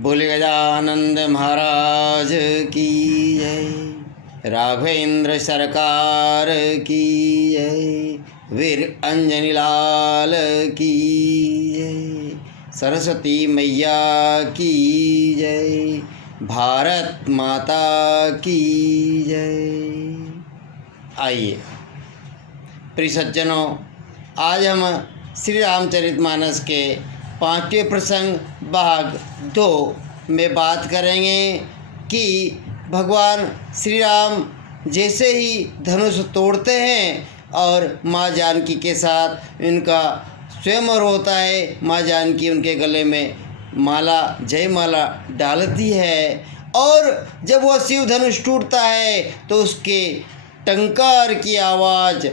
बोले गजानंद महाराज की जय। राघवेंद्र सरकार की जय। वीर अंजनी लाल की जय। सरस्वती मैया की जय। भारत माता की जय। आइए प्रिय सज्जनों, आज हम श्री रामचरितमानस के 5वें प्रसंग भाग 2 में बात करेंगे कि भगवान श्री राम जैसे ही धनुष तोड़ते हैं और माँ जानकी के साथ इनका स्वयंवर होता है, माँ जानकी उनके गले में माला जय माला डालती है और जब वह शिव धनुष टूटता है तो उसके टंकार की आवाज़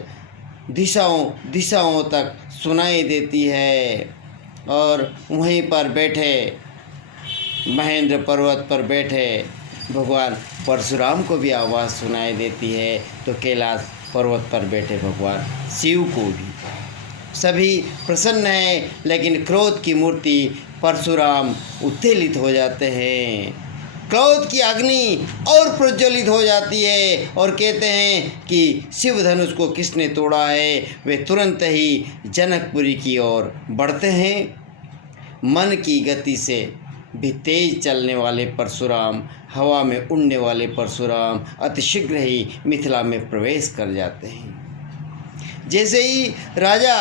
दिशाओं तक सुनाई देती है। और वहीं पर बैठे महेंद्र पर्वत पर बैठे भगवान परशुराम को भी आवाज़ सुनाई देती है, तो कैलाश पर्वत पर बैठे भगवान शिव को भी। सभी प्रसन्न हैं, लेकिन क्रोध की मूर्ति परशुराम उत्तेजित हो जाते हैं। क्रोध की अग्नि और प्रज्वलित हो जाती है और कहते हैं कि शिव धनुष को किसने तोड़ा है। वे तुरंत ही जनकपुरी की ओर बढ़ते हैं। मन की गति से भी तेज चलने वाले परशुराम, हवा में उड़ने वाले परशुराम अतिशीघ्र ही मिथिला में प्रवेश कर जाते हैं। जैसे ही राजा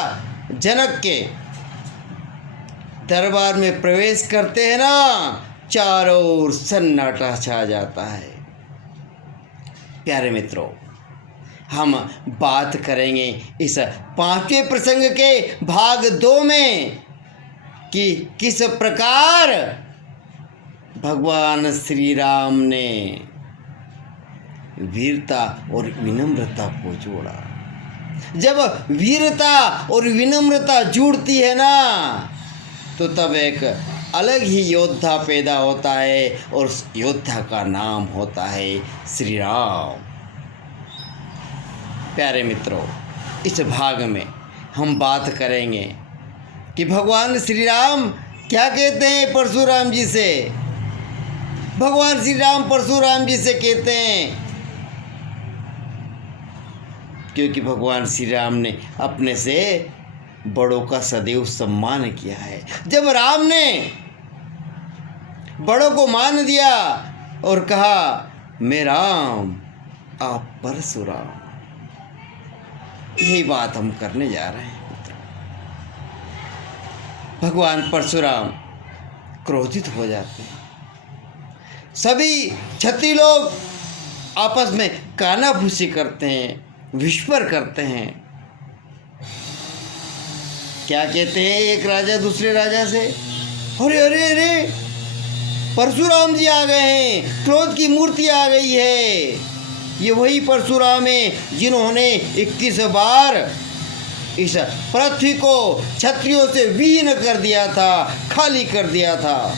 जनक के दरबार में प्रवेश करते हैं ना, चारों ओर सन्नाटा छा जाता है। प्यारे मित्रों, हम बात करेंगे इस 5वें प्रसंग के भाग 2 में कि किस प्रकार भगवान श्री राम ने वीरता और विनम्रता को जोड़ा। जब वीरता और विनम्रता जुड़ती है ना, तो तब एक अलग ही योद्धा पैदा होता है और उस योद्धा का नाम होता है श्री राम। प्यारे मित्रों, इस भाग में हम बात करेंगे कि भगवान श्री राम क्या कहते हैं परशुराम जी से। भगवान श्री राम परशुराम जी से कहते हैं, क्योंकि भगवान श्री राम ने अपने से बड़ों का सदैव सम्मान किया है। जब राम ने बड़ों को मान दिया और कहा मैं राम आप परशुराम, यही बात हम करने जा रहे हैं मित्रों। भगवान परशुराम क्रोधित हो जाते हैं। सभी क्षत्रिय लोग आपस में कानाफूसी करते हैं, विस्पर करते हैं। क्या कहते हैं एक राजा दूसरे राजा से, अरे अरे अरे परशुराम जी आ गए हैं, क्रोध की मूर्ति आ गई है। ये वही परशुराम है जिन्होंने 21 बार इस पृथ्वी को क्षत्रियों से विहीन कर दिया था, खाली कर दिया था।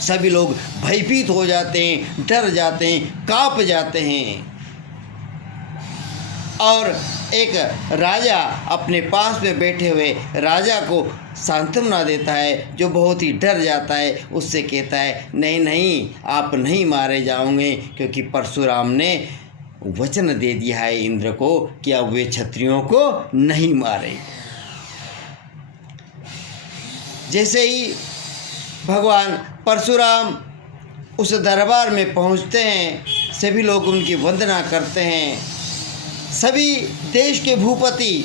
सभी लोग भयभीत हो जाते हैं, डर जाते हैं, कांप जाते हैं। और एक राजा अपने पास में बैठे हुए राजा को सांत्वना देता है, जो बहुत ही डर जाता है। उससे कहता है नहीं नहीं, आप नहीं मारे जाओगे, क्योंकि परशुराम ने वचन दे दिया है इंद्र को कि अब वे क्षत्रियों को नहीं मारे। जैसे ही भगवान परशुराम उस दरबार में पहुंचते हैं, सभी लोग उनकी वंदना करते हैं। सभी देश के भूपति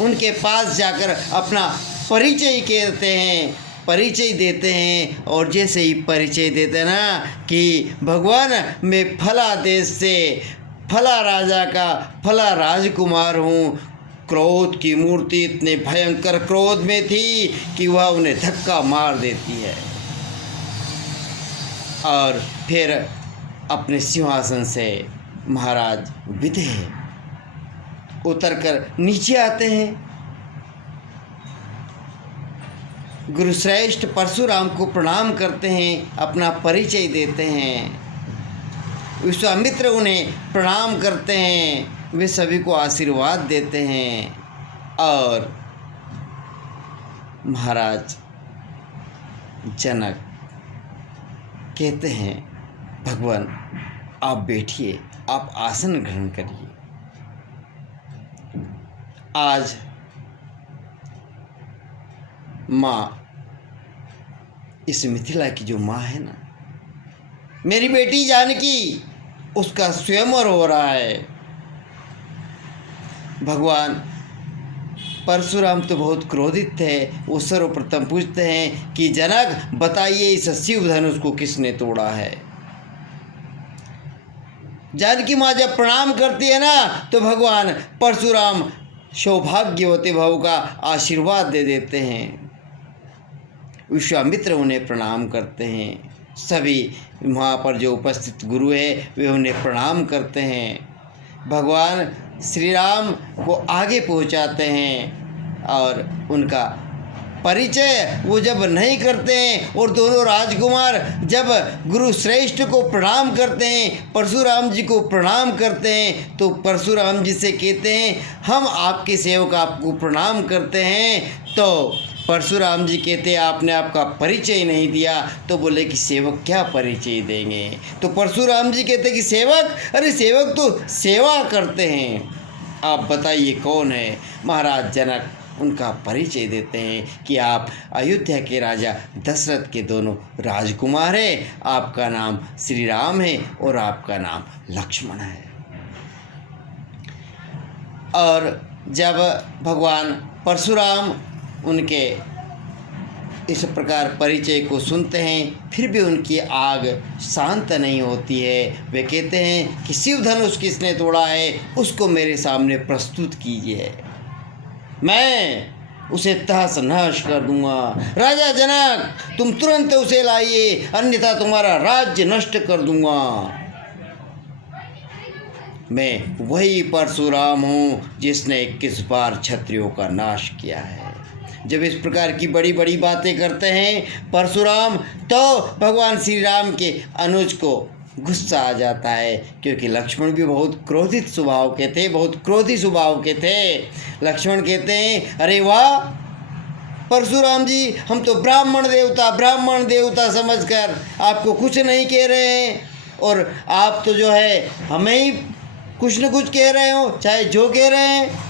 उनके पास जाकर अपना परिचय परिचय देते हैं। और जैसे ही परिचय देते ना कि भगवान मैं फला देश से फला राजा का फला राजकुमार हूँ, क्रोध की मूर्ति इतने भयंकर क्रोध में थी कि वह उन्हें धक्का मार देती है और फिर अपने सिंहासन से महाराज विदेह उतरकर नीचे आते हैं। गुरुश्रेष्ठ परशुराम को प्रणाम करते हैं, अपना परिचय देते हैं। विश्वामित्र उन्हें प्रणाम करते हैं, वे सभी को आशीर्वाद देते हैं। और महाराज जनक कहते हैं भगवान आप बैठिए, आप आसन ग्रहण करिए। आज माँ, इस मिथिला की जो माँ है ना, मेरी बेटी जानकी, उसका स्वयंवर हो रहा है। भगवान परशुराम तो बहुत क्रोधित थे। वो सर्वप्रथम पूछते हैं कि जनक बताइए इस शिव धनुष को किसने तोड़ा है। जानकी माँ जब प्रणाम करती है ना, तो भगवान परशुराम सौभाग्यवती भव का आशीर्वाद दे देते हैं। विश्वामित्र उन्हें प्रणाम करते हैं। सभी वहाँ पर जो उपस्थित गुरु है वे उन्हें प्रणाम करते हैं। भगवान श्री राम को आगे पहुँचाते हैं और उनका परिचय वो जब नहीं करते हैं और दोनों राजकुमार जब गुरु श्रेष्ठ को प्रणाम करते हैं, परशुराम जी को प्रणाम करते हैं, तो परशुराम जी से कहते हैं हम आपके सेवक आपको प्रणाम करते हैं। तो परशुराम जी कहते हैं आपने आपका परिचय नहीं दिया। तो बोले कि सेवक क्या परिचय देंगे। तो परशुराम जी कहते कि सेवक, अरे सेवक तो सेवा करते हैं, आप बताइए कौन है। महाराज जनक उनका परिचय देते हैं कि आप अयोध्या के राजा दशरथ के दोनों राजकुमार हैं, आपका नाम श्री राम है और आपका नाम लक्ष्मण है। और जब भगवान परशुराम उनके इस प्रकार परिचय को सुनते हैं, फिर भी उनकी आग शांत नहीं होती है। वे कहते हैं कि शिव धनुष किसने तोड़ा है उसको मेरे सामने प्रस्तुत कीजिए, मैं उसे तहस नहस कर दूंगा। राजा जनक तुम तुरंत उसे लाइए, अन्यथा तुम्हारा राज्य नष्ट कर दूंगा। मैं वही परशुराम हूँ जिसने 21 बार क्षत्रियों का नाश किया है। जब इस प्रकार की बड़ी बड़ी बातें करते हैं परशुराम, तो भगवान श्री राम के अनुज को गुस्सा आ जाता है, क्योंकि लक्ष्मण भी बहुत क्रोधित स्वभाव के थे, बहुत क्रोधी स्वभाव के थे। लक्ष्मण कहते हैं अरे वाह परशुराम जी, हम तो ब्राह्मण देवता समझकर आपको कुछ नहीं कह रहे हैं, और आप तो जो है हमें ही कुछ न कुछ कह रहे हो, चाहे जो कह रहे हैं।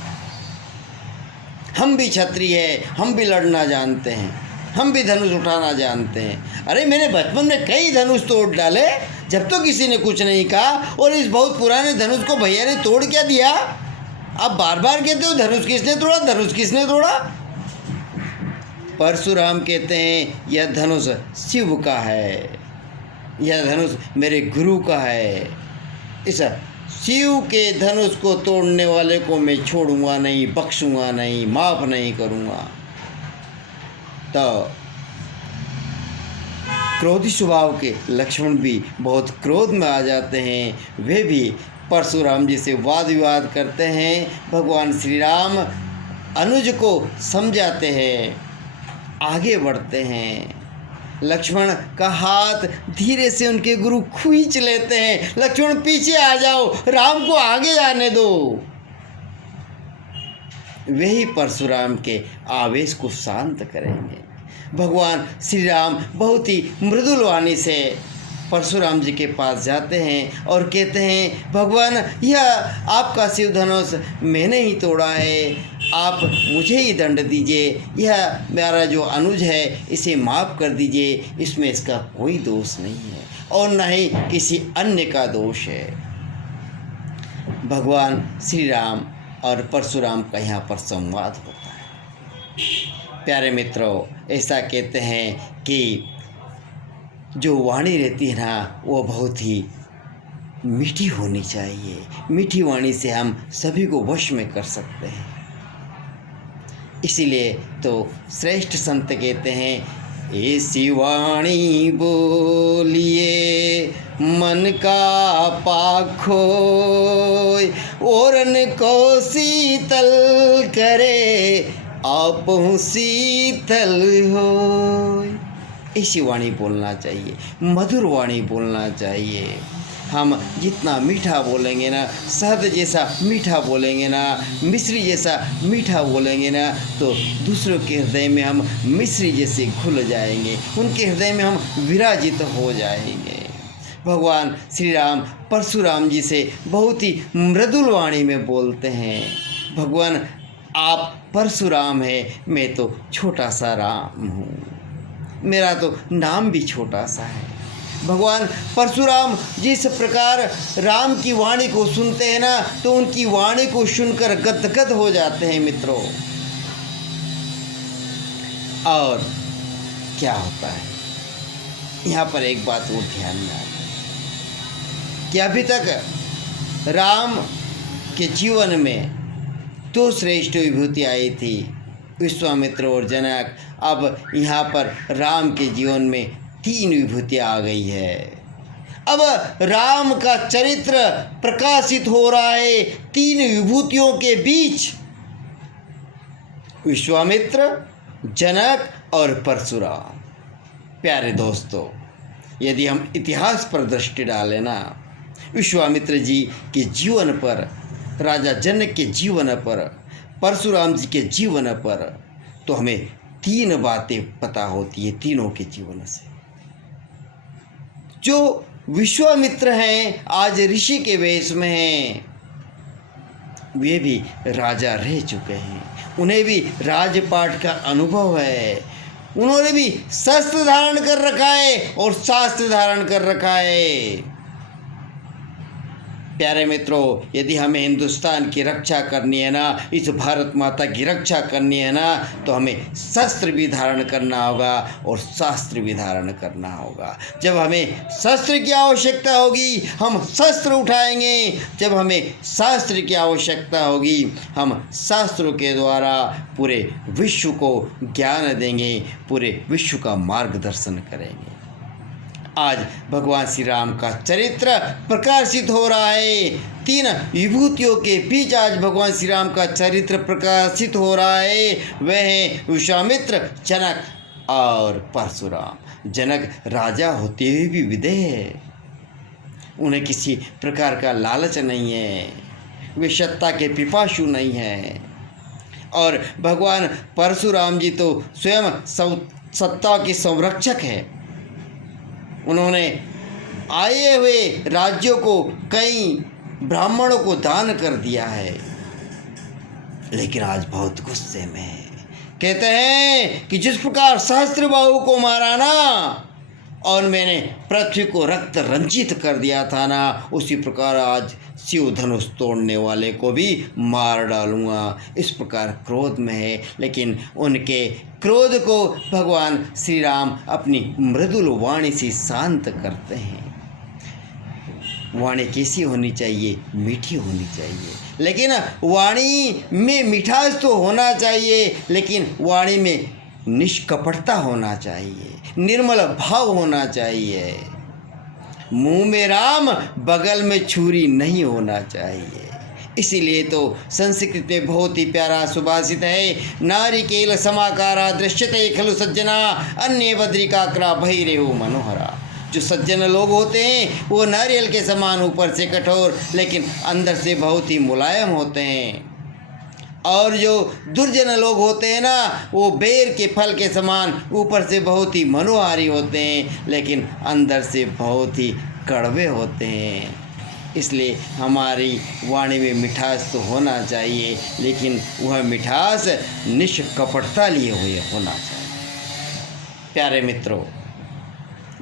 हम भी क्षत्रिय हैं, हम भी लड़ना जानते हैं, हम भी धनुष उठाना जानते हैं। अरे मैंने बचपन में कई धनुष तोड़ डाले, जब तो किसी ने कुछ नहीं कहा, और इस बहुत पुराने धनुष को भैया ने तोड़ क्या दिया। आप बार बार कहते हो धनुष किसने तोड़ा। परशुराम कहते हैं यह धनुष शिव का है, यह धनुष मेरे गुरु का है। इस शिव के धनुष को तोड़ने वाले को मैं छोड़ूंगा नहीं, बख्शूंगा नहीं, माफ नहीं करूंगा। तो क्रोधी स्वभाव के लक्ष्मण भी बहुत क्रोध में आ जाते हैं। वे भी परशुराम जी से वाद विवाद करते हैं। भगवान श्री राम अनुज को समझाते हैं, आगे बढ़ते हैं। लक्ष्मण का हाथ धीरे से उनके गुरु खींच लेते हैं। लक्ष्मण पीछे आ जाओ, राम को आगे जाने दो। वही परशुराम के आवेश को शांत करेंगे। भगवान श्री राम बहुत ही मृदुल वाणी से परशुराम जी के पास जाते हैं और कहते हैं भगवान यह आपका शिव धनुष मैंने ही तोड़ा है, आप मुझे ही दंड दीजिए। यह मेरा जो अनुज है इसे माफ़ कर दीजिए, इसमें इसका कोई दोष नहीं है और न ही किसी अन्य का दोष है। भगवान श्री राम और परशुराम का यहाँ पर संवाद होता है। प्यारे मित्रों, ऐसा कहते हैं कि जो वाणी रहती है ना वो बहुत ही मीठी होनी चाहिए। मीठी वाणी से हम सभी को वश में कर सकते हैं। इसीलिए तो श्रेष्ठ संत कहते हैं ऐसी वाणी बोलिए मन का पाखोय, ओरन को शीतल करे आप शीतल होय। ऐसी वाणी बोलना चाहिए, मधुर वाणी बोलना चाहिए। हम जितना मीठा बोलेंगे ना, शहद जैसा मीठा बोलेंगे ना, मिश्री जैसा मीठा बोलेंगे ना, तो दूसरों के हृदय में हम मिश्री जैसे घुल जाएंगे, उनके हृदय में हम विराजित हो जाएंगे। भगवान श्री राम परशुराम जी से बहुत ही मृदुल वाणी में बोलते हैं, भगवान आप परशुराम है, मैं तो छोटा सा राम हूँ, मेरा तो नाम भी छोटा सा है। भगवान परशुराम जिस प्रकार राम की वाणी को सुनते हैं ना, तो उनकी वाणी को सुनकर गदगद हो जाते हैं मित्रों। और क्या होता है यहाँ पर एक बात और ध्यान में आती है कि अभी तक राम के जीवन में दो श्रेष्ठ विभूति आई थी, विश्वामित्र और जनक। अब यहाँ पर राम के जीवन में 3 विभूतियाँ आ गई है। अब राम का चरित्र प्रकाशित हो रहा है 3 विभूतियों के बीच, विश्वामित्र, जनक और परशुराम। प्यारे दोस्तों, यदि हम इतिहास पर दृष्टि डालें ना, विश्वामित्र जी के जीवन पर, राजा जनक के जीवन पर, परशुराम जी के जीवन पर, तो हमें 3 बातें पता होती है तीनों के जीवन से। जो विश्वामित्र हैं, आज ऋषि के वेश में हैं, वे भी राजा रह चुके हैं, उन्हें भी राजपाट का अनुभव है, उन्होंने भी शस्त्र धारण कर रखा है और शास्त्र धारण कर रखा है। प्यारे मित्रों, यदि हमें हिंदुस्तान की रक्षा करनी है ना, इस भारत माता की रक्षा करनी है ना, तो हमें शस्त्र भी धारण करना होगा और शास्त्र भी धारण करना होगा। जब हमें शस्त्र की आवश्यकता होगी, हम शस्त्र उठाएंगे, जब हमें शास्त्र की आवश्यकता होगी, हम शास्त्रों के द्वारा पूरे विश्व को ज्ञान देंगे, पूरे विश्व का मार्गदर्शन करेंगे। आज भगवान श्री राम का चरित्र प्रकाशित हो रहा है, 3 विभूतियों के बीच आज भगवान श्री राम का चरित्र प्रकाशित हो रहा है। वह है विश्वामित्र, जनक और परशुराम। जनक राजा होते हुए भी विदेह है, उन्हें किसी प्रकार का लालच नहीं है, वे सत्ता के पिपासु नहीं हैं। और भगवान परशुराम जी तो स्वयं सत्ता के संरक्षक है, उन्होंने आए हुए राज्यों को कई ब्राह्मणों को दान कर दिया है, लेकिन आज बहुत गुस्से में है। कहते हैं कि जिस प्रकार सहस्त्रबाहु को मारा ना और मैंने पृथ्वी को रक्त रंजित कर दिया था ना, उसी प्रकार आज शिव धनुष तोड़ने वाले को भी मार डालूंगा। इस प्रकार क्रोध में है, लेकिन उनके क्रोध को भगवान श्री राम अपनी मृदुल वाणी से शांत करते हैं। वाणी कैसी होनी चाहिए? मीठी होनी चाहिए, लेकिन वाणी में मिठास तो होना चाहिए, लेकिन वाणी में निष्कपटता होना चाहिए, निर्मल भाव होना चाहिए। मुंह में राम, बगल में छुरी नहीं होना चाहिए। इसीलिए तो संस्कृत में बहुत ही प्यारा सुभाषित है, नारिकेल समाकारा दृश्यते खलु सज्जना अन्य बद्रिकाक्रा भैरेहु मनोहरा। जो सज्जन लोग होते हैं वो नारियल के समान ऊपर से कठोर, लेकिन अंदर से बहुत ही मुलायम होते हैं। और जो दुर्जन लोग होते हैं ना, वो बेर के फल के समान ऊपर से बहुत ही मनोहारी होते हैं, लेकिन अंदर से बहुत ही कड़वे होते हैं। इसलिए हमारी वाणी में मिठास तो होना चाहिए, लेकिन वह मिठास निष्कपटता लिए हुए होना चाहिए। प्यारे मित्रों,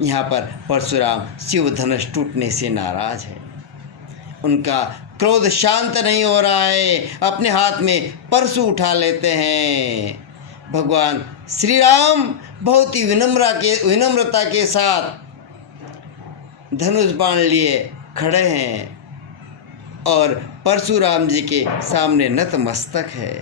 यहाँ पर परशुराम शिव धनुष टूटने से नाराज है, उनका क्रोध शांत नहीं हो रहा है, अपने हाथ में परशु उठा लेते हैं। भगवान श्री राम बहुत ही विनम्रता के साथ धनुष बाण लिए खड़े हैं और परशुराम जी के सामने नतमस्तक है।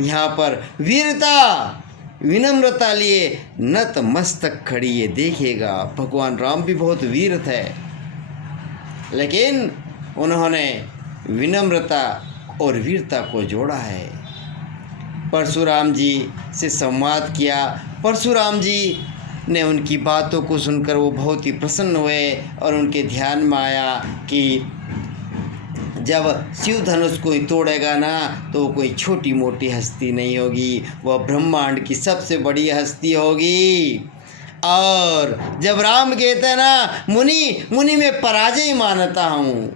यहाँ पर वीरता विनम्रता लिए नतमस्तक खड़ी है। देखिएगा, भगवान राम भी बहुत वीर थे, लेकिन उन्होंने विनम्रता और वीरता को जोड़ा है। परशुराम जी से संवाद किया, परशुराम जी ने उनकी बातों को सुनकर वो बहुत ही प्रसन्न हुए और उनके ध्यान में आया कि जब शिव धनुष कोई तोड़ेगा ना तो वो कोई छोटी मोटी हस्ती नहीं होगी, वह ब्रह्मांड की सबसे बड़ी हस्ती होगी। और जब राम कहते हैं ना, मुनि मुनि मैं पराजय मानता हूँ,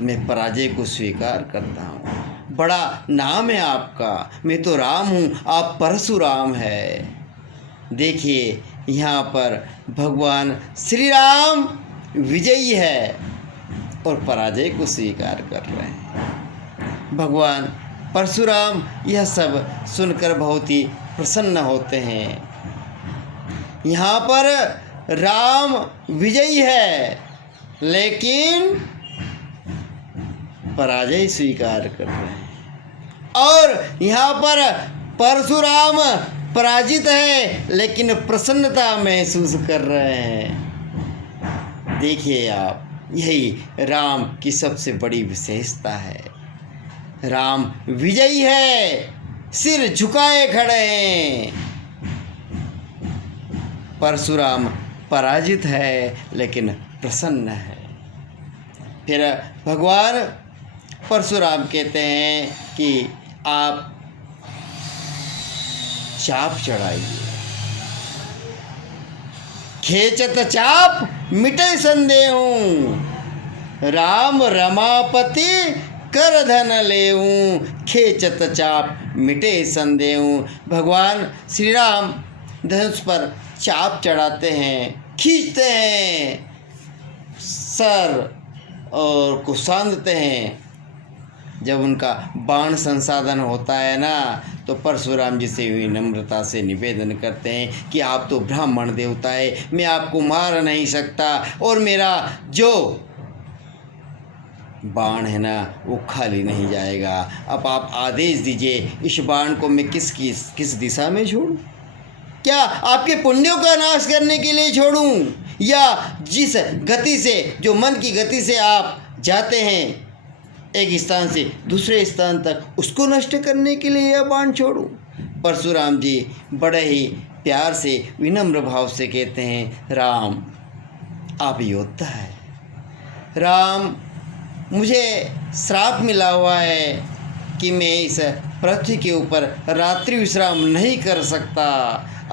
मैं पराजय को स्वीकार करता हूँ, बड़ा नाम है आपका, मैं तो राम हूँ, आप परशुराम है। देखिए यहाँ पर भगवान श्री राम विजयी है और पराजय को स्वीकार कर रहे हैं। भगवान परशुराम यह सब सुनकर बहुत ही प्रसन्न होते हैं। यहाँ पर राम विजयी है लेकिन पराजय स्वीकार कर रहे हैं, और यहाँ पर परशुराम पराजित है लेकिन प्रसन्नता महसूस कर रहे हैं। देखिए आप, यही राम की सबसे बड़ी विशेषता है। राम विजयी है, सिर झुकाए खड़े हैं। परशुराम पराजित है लेकिन प्रसन्न है। फिर भगवान परशुराम कहते हैं कि आप चाप चढ़ाइए। खेचत चाप मिटे संदेहूँ, राम रमापति कर धन लेऊँ। खेचत चाप मिटे संदेहूँ। भगवान श्री राम धनुष पर चाप चढ़ाते हैं, खींचते हैं, सर और को सांधते हैं। जब उनका बाण संसाधन होता है ना तो परशुराम जी से विनम्रता से निवेदन करते हैं कि आप तो ब्राह्मण देवता है, मैं आपको मार नहीं सकता और मेरा जो बाण है ना वो खाली नहीं जाएगा। अब आप आदेश दीजिए, इस बाण को मैं किस दिशा में छोड़ूं? क्या आपके पुण्यों का नाश करने के लिए छोड़ूं, या जिस गति से, जो मन की गति से आप जाते हैं एक स्थान से दूसरे स्थान तक, उसको नष्ट करने के लिए यह बाण छोड़ूं? परशुराम जी बड़े ही प्यार से विनम्र भाव से कहते हैं, राम आप योद्धा है। राम मुझे श्राप मिला हुआ है कि मैं इस पृथ्वी के ऊपर रात्रि विश्राम नहीं कर सकता,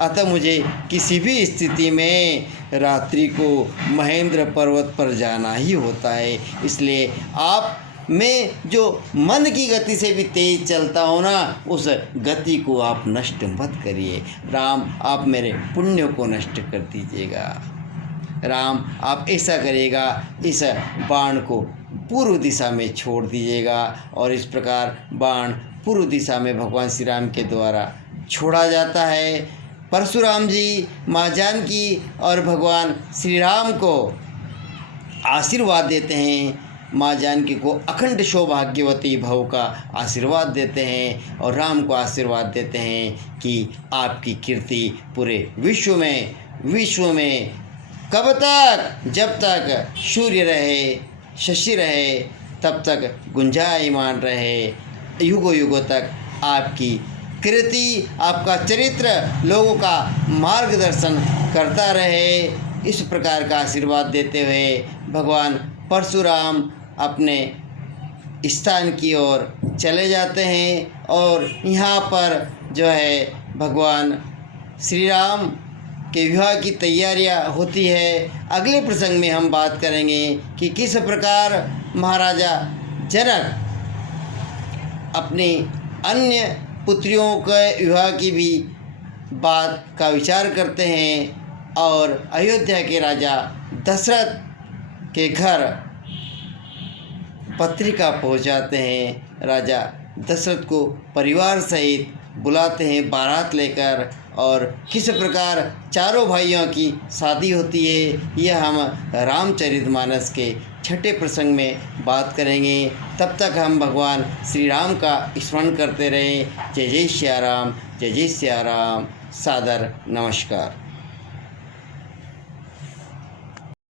अतः मुझे किसी भी स्थिति में रात्रि को महेंद्र पर्वत पर जाना ही होता है। इसलिए आप, मैं जो मन की गति से भी तेज चलता हूँ ना, उस गति को आप नष्ट मत करिए। राम आप मेरे पुण्यों को नष्ट कर दीजिएगा। राम आप ऐसा करिएगा, इस बाण को पूर्व दिशा में छोड़ दीजिएगा। और इस प्रकार बाण पूर्व दिशा में भगवान श्री राम के द्वारा छोड़ा जाता है। परशुराम जी माँ जानकी और भगवान श्री राम को आशीर्वाद देते हैं। माँ जानकी को अखंड सौभाग्यवती भव का आशीर्वाद देते हैं और राम को आशीर्वाद देते हैं कि आपकी कीर्ति पूरे विश्व में कब तक, जब तक सूर्य रहे, शशि रहे, तब तक गुंजायमान रहे, युगों युगों तक आपकी कीर्ति, आपका चरित्र लोगों का मार्गदर्शन करता रहे। इस प्रकार का आशीर्वाद देते हुए भगवान परशुराम अपने स्थान की ओर चले जाते हैं। और यहाँ पर जो है भगवान श्री राम के विवाह की तैयारियाँ होती है। अगले प्रसंग में हम बात करेंगे कि किस प्रकार महाराजा जनक अपनी अन्य पुत्रियों के विवाह की भी बात का विचार करते हैं और अयोध्या के राजा दशरथ के घर पत्रिका पहुंचाते हैं। राजा दशरथ को परिवार सहित बुलाते हैं बारात लेकर, और किस प्रकार चारों भाइयों की शादी होती है यह हम रामचरितमानस के छठे प्रसंग में बात करेंगे। तब तक हम भगवान श्री राम का स्मरण करते रहें। जय जय सिया राम, जय जय सिया राम। सादर नमस्कार।